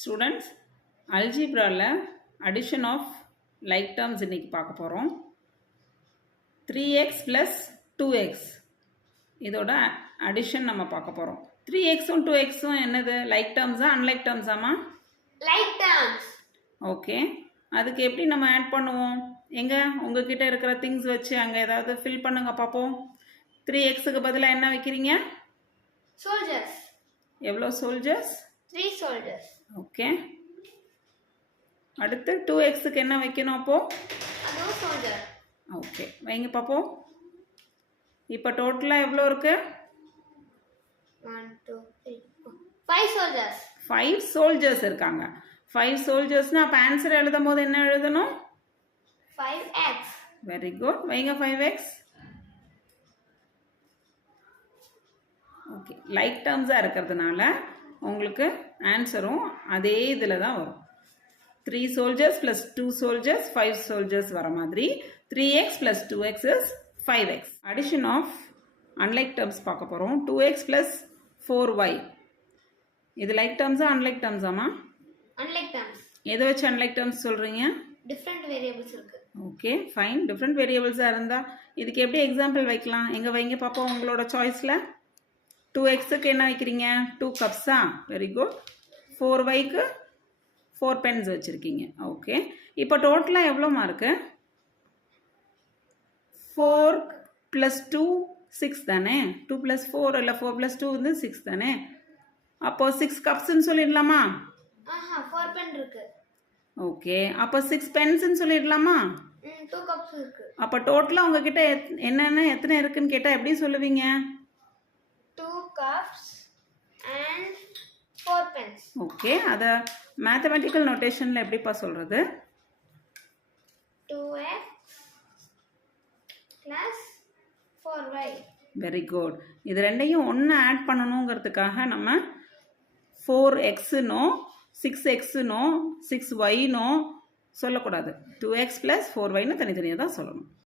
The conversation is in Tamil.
ஸ்டூடெண்ட்ஸ், அல்ஜிப்ராவில் அடிஷன் ஆஃப் லைக் டேர்ம்ஸ் இன்றைக்கி பார்க்க போகிறோம். 3x + 2x இதோட அடிஷன் நம்ம பார்க்க போகிறோம். 3xம் 2xம் என்னது? லைக் டேர்ம்ஸா அன்லைக் டேர்ம்ஸாமா? Like terms. ஓகே, அதுக்கு எப்படி நம்ம ஆட் பண்ணுவோம்? எங்கே உங்ககிட்ட இருக்கிற திங்ஸ் வச்சு அங்கே ஏதாவது ஃபில் பண்ணுங்க பார்ப்போம். 3xக்கு பதிலாக என்ன வைக்கிறீங்க? சோல்ஜர்ஸ். எவ்வளோ சோல்ஜர்ஸ்? 3 soldiers. ஓகே, அடுத்து 2xக்கு என்ன வைக்கணும் அப்போது? அதோ soldier. ஓகே, வைங்க பார்ப்போம். இப்போ டோட்டலாக எவ்வளோ இருக்கு? 1 2 3 4 5 soldiers. 5 soldiers இருக்காங்க. 5 soldiersனா அப்போ ஆன்சர் எழுதும் போது என்ன எழுதணும்? 5x. வெரி குட், வைங்க 5x. ஓகே, லைக் டேர்ம்ஸாக இருக்கிறதுனால உங்களுக்கு ஆன்சரும் அதே இதில் தான் வரும். 3 soldiers + 2 soldiers 5 soldiers வர மாதிரி 3x + 2x is 5x. Addition of unlike terms பார்க்க போகிறோம். 2x + 4y இது லைக் டேர்ம்ஸா அன்லைக் டேர்ம்ஸாமா? Unlike terms. எதை வச்சு அன்லைக் டேர்ம்ஸ் சொல்கிறீங்க? Different variables இருக்கு. ஓகே ஃபைன், டிஃப்ரெண்ட் வேரியபிள்ஸாக இருந்தால் இதுக்கு எப்படி எக்ஸாம்பிள் வைக்கலாம்? எங்கே வைங்க பார்ப்போம் உங்களோட சாய்ஸில். 2xக்கு என்ன வைக்கிறீங்க? 2 கப்ஸா? Very good. 4yக்கு 4 பென்ஸ் வச்சுருக்கீங்க. ஓகே, இப்போ டோட்டலாக எவ்வளோமா இருக்கு? 4 + 2 6 தானே? 2 + 4 இல்லை 4 + 2 வந்து 6 தானே? அப்போது 6 கப்ஸ்ன்னு சொல்லிடலாமா? 4 பென் இருக்கு. ஓகே, அப்போ 6 பென்ஸ்ன்னு சொல்லிடலாமா? 2 கப்ஸ் இருக்கு. அப்போ டோட்டலாக உங்ககிட்ட என்னென்ன எத்தனை இருக்குன்னு கேட்டால் எப்படி சொல்லுவீங்க? 2 cups and 4 pens. ஓகே, அதை மேத்தமெட்டிக்கல் நோட்டேஷனில் எப்படிப்பா சொல்கிறது? 2x + 4y. Very good. இது ரெண்டையும் ஒன்று ஆட் பண்ணணுங்கிறதுக்காக நம்ம 4xனோ 6xனோ 6yனோ சொல்லக்கூடாது. 2x + 4yன்னு தனித்தனியாக தான் சொல்லணும்.